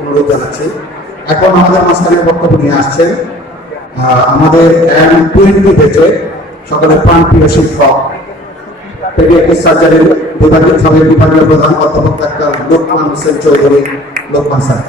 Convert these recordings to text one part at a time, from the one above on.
অনুরোধ জানাচ্ছি। এখন আমাদের মাঝখানে বক্তব্য নিয়ে আসছেন আমাদের এম টোয়েন্টি বেচে সকলের প্রাণপ্রিয় শিক্ষক সার্জারির বিভাগীয় বিভাগীয় প্রধান অধ্যাপক ডাক্তার লোকমান হোসেন চৌধুরী, লোকমান স্যার।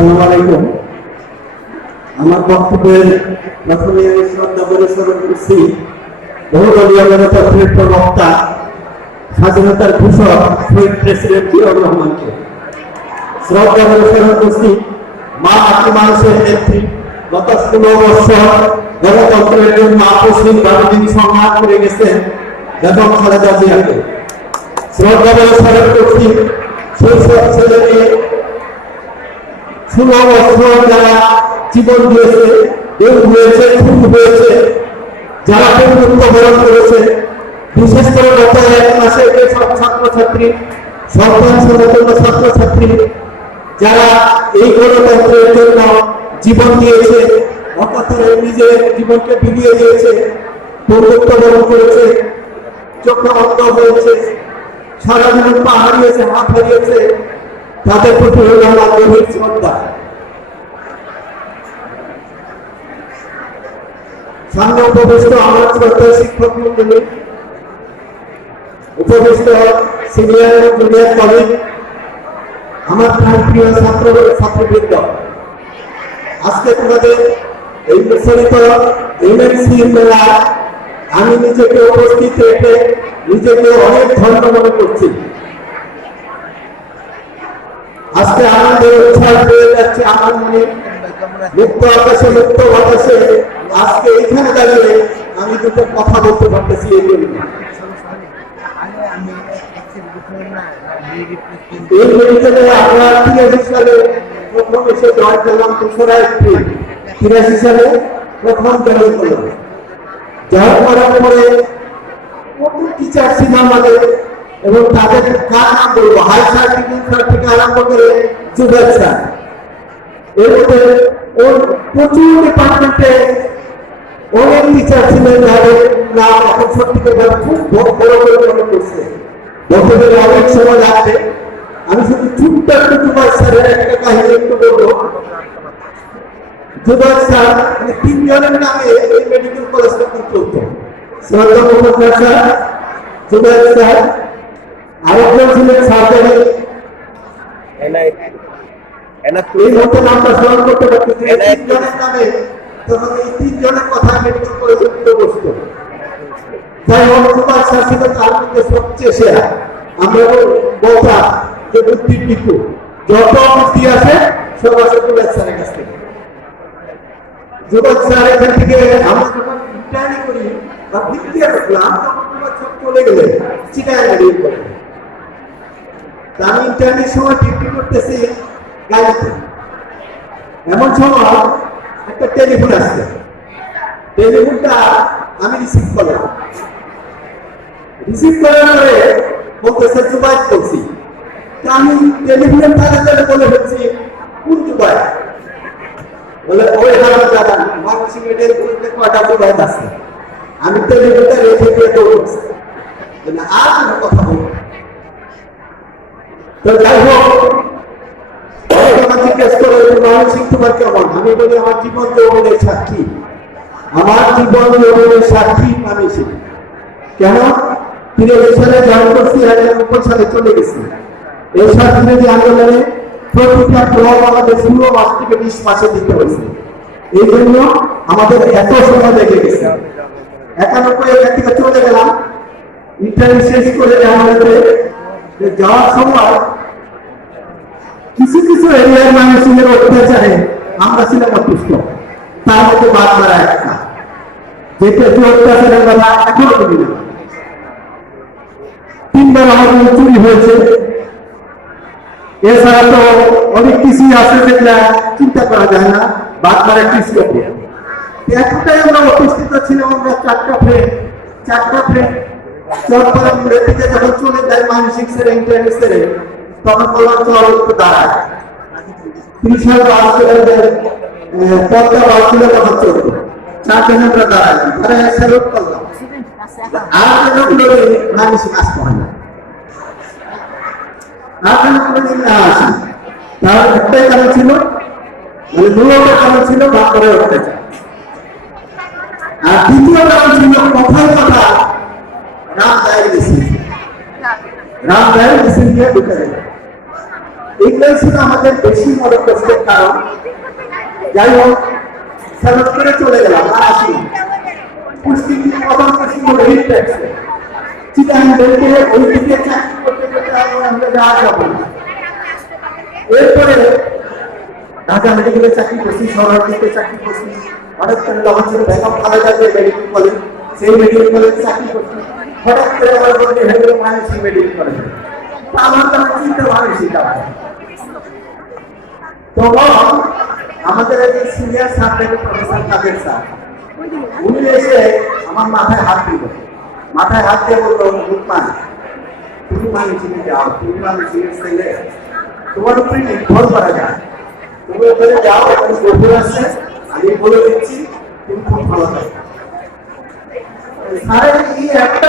আসসালামু আলাইকুম। আমার বক্তব্যের প্রথমে আমি শ্রদ্ধা করে স্মরণ করছি, বহুদলীয় গণতন্ত্রের প্রবক্তা স্বাধীনতার ঘোষক শহীদ প্রেসিডেন্ট জিয়াউর রহমানকে। শ্রদ্ধা করে স্মরণ করছি, মা মাতৃ মানুষের নেত্রী, গত ষোলো বছর গণতন্ত্রের জন্য আপসহীনভাবে তিনি সংগ্রাম করে গেছেন বেগম খালেদা জিয়াকে। শ্রদ্ধা করে করছি, শৈশব ছেলে মেয়ে ষোলো বছর যারা জীবন দিয়েছে দেহ হয়েছে খুন হয়েছে যারা বন্ধুত্ব বরণ করেছে, বিশেষ করে গত এক মাসে যে সব ছাত্রছাত্রী, সন্তান সমতুল্য ছাত্রছাত্রী, যারা এই গণতন্ত্রের জন্য জীবন দিয়েছে, অকাতরে নিজের জীবনকে বিলিয়ে দিয়েছে বন্ধুত্ব বরণ করেছে, চোখে অন্ধ হয়েছে সারা জীবন পা হারিয়েছে হাত হারিয়েছে তাদের প্রতি হল আমার গভীর শ্রদ্ধা। সামনে উপবিষ্ট আমার শ্রদ্ধা শিক্ষক মন্ডলী, উপবিষ্ট সিনিয়র জুনিয়র কলেজ আমার প্রিয় ছাত্র ছাত্রবৃন্দ। আজকে তোমাদের এই প্রসারিত এমএনসি মেলা আমি নিজেকে উপস্থিত রেখে নিজেকে অনেক ধন্য মনে করছি। আজকে আমাদের উৎসাহ পেয়ে যাচ্ছে মনে। মুক্ত আকাশে, মুক্ত বাতাসে। আজকে এখানে দাঁড়িয়ে আমি দুটো কথা বলতে পারতেছি এই জন্য। আমরা প্রথম প্রথম কত আমাদের। এবং তাদের কার নাম বলব? হাই স্যার থেকে আরম্ভ করে জুবেল স্যার এর মধ্যে ওর প্রচুর ডিপার্টমেন্টে অনেক টিচার ছিলেন, যাদের নাম এখন সত্যি করে খুব বড় করে মনে করছে বলতে অনেক সময় লাগবে। আমি শুধু ছোট্ট একটু জুবাই স্যারের একটা কাহিনী একটু বলব। জুবাই স্যার মানে তিনজনের নামে এই মেডিকেল কলেজটা কিন্তু চলতো শ্রদ্ধা মোহাম্মদ স্যার জুবাই স্যার আরেকজন ছিলেন সার্জারি। এই মতো নামটা স্মরণ করতে পারতেছি তিনজনের নামে তখন এই তিনজনের কথা মেডিকেল কলেজে উঠে বসতো তাই অন্তর্বাদ শাসিত তার সবচেয়ে সেরা। আমরা বলতাম যে বুদ্ধির পিকু যত বুদ্ধি আছে সব আছে যুবক স্যারের কাছ থেকে। যুবক স্যার এখান থেকে আমরা যখন ইন্টারনি করি বা ভিত্তিয়ে রাখলাম তখন চলে গেলে চিটায় মেডিকেল কলেজে তা আমি ইন্টারনেট সময় ডিউটি করতেছি, গাড়িতে। এমন সময় একটা টেলিফোন আসছে। টেলিফোনটা আমি রিসিভ করলাম। রিসিভ করার পরে বলতেছে বলছি। তা আমি টেলিফোনের তালে তালে বলে ফেলছি, কোন জুবাই? বলে, ওই হারাম দাদা মানুষ মেডেল বলতে কয়টা জুবাই আছে আমি টেলিফোনটা রেখে দিয়ে দৌড়ছি আর কোনো কথা বলব। তো যাই হোক আমি আমার জীবন সাক্ষী। আমার জীবন সাক্ষী মানসিক কেন? করছি চলে আমাদের এই জন্য আমাদের এত সময় লেগে গেছে। একানব্বই থেকে চলে গেলাম। ইন্টারভিউ শেষ করে যাওয়ার সময় কিছু কিছু এরিয়ার মানুষের অত্যাচারে আমরা ছিলাম অতুষ্ট তার মধ্যে বাদ মারা একটা। যেটা যে অত্যাচারের কথা এখনও বলি না। তিনবার আমাদের চুরি হয়েছে। এছাড়া তো অনেক কিছুই আছে যেগুলা চিন্তা করা যায় না। বাদ মারা কৃষ্ণ এতটাই আমরা অতিষ্ঠিত ছিলাম, আমরা চারটা ফ্রেন্ড চারটা ফ্রেন্ড রেপিতে যখন চলে যায় মানসিক সেরে ইন্টারনেট সেরে তখন বললাম চল একটু দাঁড়ায় বাস ছিল যে পদ্মা বাস ছিল তখন চলতো চারজনে আমরা দাঁড়ালাম দাঁড়ায় স্যালুট করলাম আর তার কারণ ছিল ছিল বাপরে উঠতে চায় আর দ্বিতীয় কারণ ছিল কথার কথা রাম দায়ের মিছিল রাম দায়ের দিয়ে ঢুকে এইটাই ছিল আমাদের বেশি বড় কষ্টের কারণ। যাই হোক স্যালুট করে চলে গেলাম, আর আসি পুষ্টি প্রথম পুষ্টি হলো হিট ট্যাক্সে চিটাং বেলকে ওই দিকে চাকরি করতে করতে আমরা যাওয়া যাব হঠাৎ করে আমার তো আমার চিন্তা মানসিক আমার তখন আমাদের এই সিনিয়র থেকে প্রফেসর কাদের স্যার উনি এসে আমার মাথায় হাত দিল। মাথায় হাত দিয়ে বলল, রুকমান, তুমি মানসিকে যাও, তুমি মানসিকের ছেলে। তোমার উপরে নির্ভর করা যায়। তুমি ওখানে যাও ওখানে গভীর আসছে আমি বলে দিচ্ছি, তুমি খুব ভালো থাকবে স্যারের এই একটা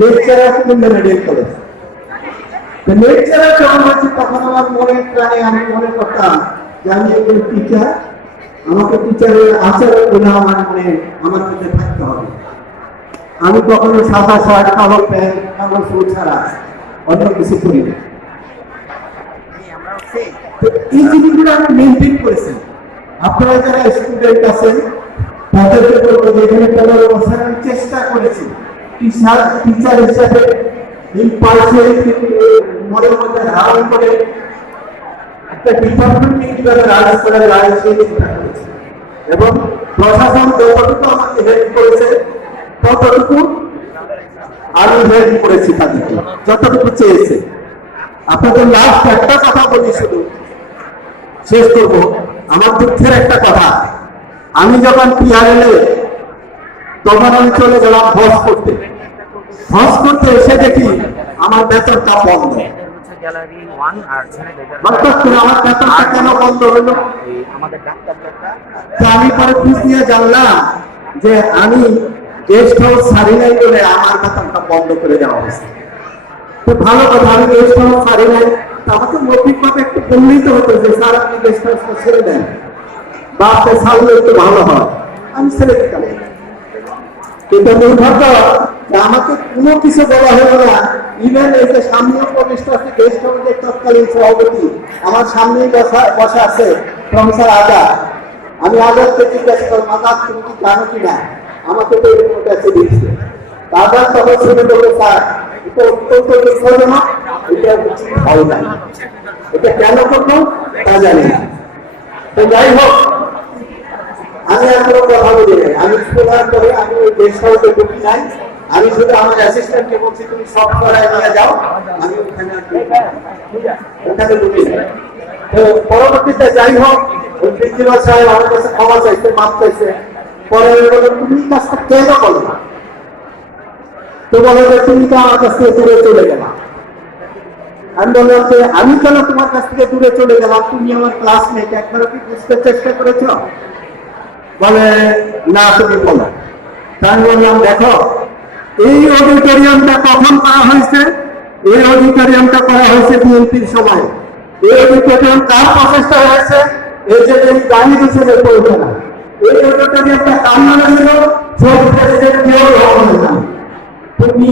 লেকচারার তখন আমার মনে প্রাণে আমি মনে করতাম যে আমি একজন টিচার আমাকে টিচারের আমার মনে, আমার মধ্যে থাকতে হবে। আমি কখনো সাদা শার্ট, কালো প্যান্ট, কালো শুট ছাড়া অন্য কিছু করি না। এই জিনিসগুলো আমি মেনটেন করেছি। আপনারা যারা স্টুডেন্ট আছেন পনেরো বছর আমি চেষ্টা করেছি। টিচার টিচার হিসাবে ধারণ করে একটা কীভাবে রাজ করা যায় করেছি এবং প্রশাসন যতটুকু আমাকে হেল্প করেছে, ততটুকু আমি হেল্প করেছি তাদেরকে, যতটুকু চেয়েছে। আপনাদের লাস্ট একটা কথা বলি শুধু। শেষ করব। আমার দুঃখের একটা কথা। আমি যখন পিআরএলে তখন আমি চলে গেলাম হজ করতে। হজ করতে এসে দেখি আমার বেতনটা বন্ধ। আমি পরে জানলাম যে আমি গেস্ট হাউস নাই বলে আমার বেতনটা বন্ধ করে দেওয়া হয়েছে। ভালো কথা, আমি গেস্ট হাউস নাই। একটু বললেই হতো যে, স্যার, আপনি গেস্ট হাউসটা ছেড়ে দেন। ছাড়লে একটু ভালো হয়। আমি ছেড়ে দিতাম। কিন্তু দুর্ভাগ্য আমাকে কোনো কিছু বলা হলো না। ইভেন এই যে সামনে প্রবিষ্ট আছে, গেস্ট হাউসের তৎকালীন সভাপতি, আমার সামনেই বসা বসা আছে প্রফেসর আজাদ। আমি আজাদকে জিজ্ঞাসা করলাম, আজাদ, তুমি কি জানো কি না আমাকে তো এরকম কাছে দিচ্ছে আজাদ তখন শুনে বলল, স্যার, এটা অত্যন্ত দুঃখজনক, এটা উচিত হয় না এটা কেন করব তা জানি না। তো যাই হোক, আমি আর কোনো কথা বলি নাই। আমি প্রধান করে আমি ওই হাউসে ঢুকি নাই। আমি শুধু আমার অ্যাসিস্ট্যান্টকে বলছি, তুমি সব করায় নিয়ে যাও, আমি ওখানে ওখানে তো পরবর্তীতে যাই হোক সাহেব আমার কাছে ক্ষমা চাইছে মাপ চাইছে। পরে তুমি কাজটা কেন বলো না? তো যে, তুমি তো আমার কাছ থেকে দূরে চলে গেলাম আমি বললাম যে, আমি কেন তোমার কাছ থেকে দূরে চলে গেলাম? তুমি আমার ক্লাসমেট একবারও কি বুঝতে চেষ্টা করেছ? বলে, না, তুমি বলো। তা আমি বললাম, দেখো এই অডিটোরিয়ামটা কখন করা হয়েছে? এই অডিটোরিয়ামটা করা হয়েছে বিএনপির সময় এই অডিটোরিয়াম কার প্রচেষ্টা হয়েছে? এই যে এই জাহিদ হোসেনের পরিচালনা এই অডিটোরিয়ামটা কার নামে ছিল? শহীদ প্রেসিডেন্ট জিয়াউর রহমানের তুমি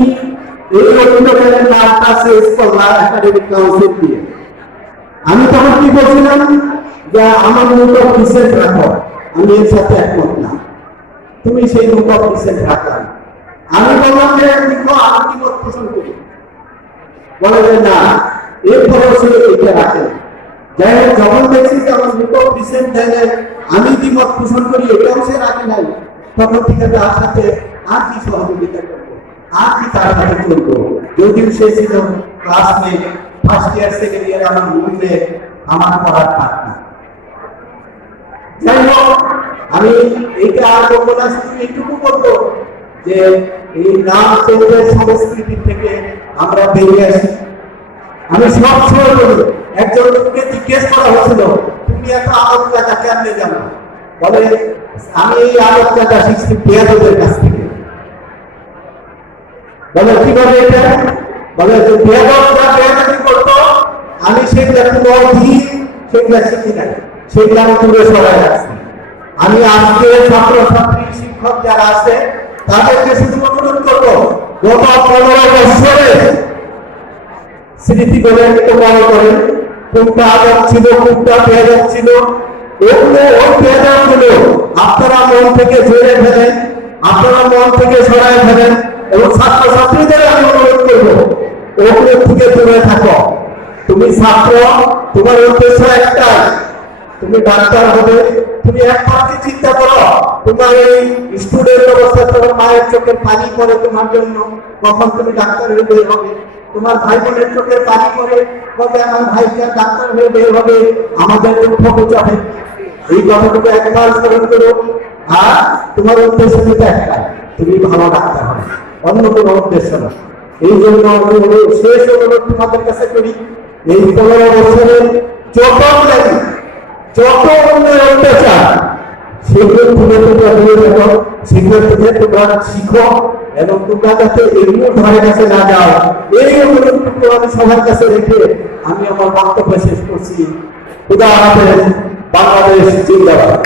এই অডিটোরিয়ামের নামটা চেঞ্জ করলা একাডেমিক কাউন্সিল দিয়ে। আমি তখন কি বলছিলাম? যে আমার মূলত ডিসেন্ট রাখো আমি এর সাথে একমত না। তুমি সেই মূলত ডিসেন্ট রাখলাম আমি বললাম যে লিখো আমি দ্বিমত পোষণ করি। বলে যে, না, এরপরেও সে এটা রাখে যাই হোক, যখন দেখছি যে আমার নিকট রিসেন্ট দেয় আমি দ্বিমত পোষণ করি, এটাও সে রাখে নাই, তখন ঠিক আছে, তার সাথে আর কি সহযোগিতা করব? আর কি তার সাথে করব যদিও সে ছিল classmate first year second year আমার রুমে আমার পড়ার পার্টনার যাই হোক, আমি এইটা আর বলব না, শুধু এইটুকু বলব যে এই নাম চেঞ্জের সংস্কৃতি থেকে আমরা বেরিয়ে আসি। আমি সব সময় বলি, একজন লোককে জিজ্ঞেস করা হয়েছিল তুমি এত আলোক টাকা কেমনে জানো? বলে, আমি এই আলোক টাকা শিখছি পেয়াদের কাছ থেকে। বলে, কীভাবে এটা? বলে, যে বেয়াদবরা বেয়াদবি করতো, আমি সেগুলা কোনো দিন সেগুলা শিখি নাই সেগুলা আমি দূরে সরাই রাখছি। আমি আজকে ছাত্র ছাত্রী শিক্ষক যারা আছে তাদেরকে শুধু অনুরোধ করব গত পনেরো বছরে স্মৃতি করে একটু মনে করেন কোনটা আদব ছিল কোনটা বেয়াদব ছিল। ওগুলো ওই বেয়াদব আপনারা মন থেকে ঝেড়ে ফেলেন, আপনারা মন থেকে সরাই ফেলেন এবং ছাত্র ছাত্রীদের আমি অনুরোধ করব ওগুলো থেকে দূরে থাকো। তুমি ছাত্র, তোমার উদ্দেশ্য একটাই, তুমি ডাক্তার হবে তুমি একমাত্র চিন্তা করো, তোমার এই স্টুডেন্ট অবস্থা তোমার মায়ের চোখের পানি পড়ে তোমার জন্য, কখন তুমি ডাক্তার হয়ে বের হবে? তোমার ভাই বোনের চোখের পানি পড়ে, কবে আমার ভাইটা ডাক্তার হয়ে বের হবে? আমাদের দুঃখ বোঝাবে এই কথাটুকু একবার স্মরণ করো। আর তোমার উদ্দেশ্য কিন্তু একটাই, তুমি ভালো ডাক্তার হবে। অন্য কোনো উদ্দেশ্য না। এই জন্য আমি শেষ অনুরোধ তোমাদের কাছে করি। এই পনেরো বছরে যত লাগে যত অন্যায় অত্যাচার। সেগুলো তুলে তোমরা দূরে দেখো সেগুলো থেকে তোমরা শিখো এবং তোমরা যাতে এগুলো ধারে কাছে না যাও, এই অনুরোধটুকু আমি সবার কাছে রেখে আমি আমার বক্তব্য শেষ করছি। খুদা হাফেজ বাংলাদেশ জিন্দাবাদ।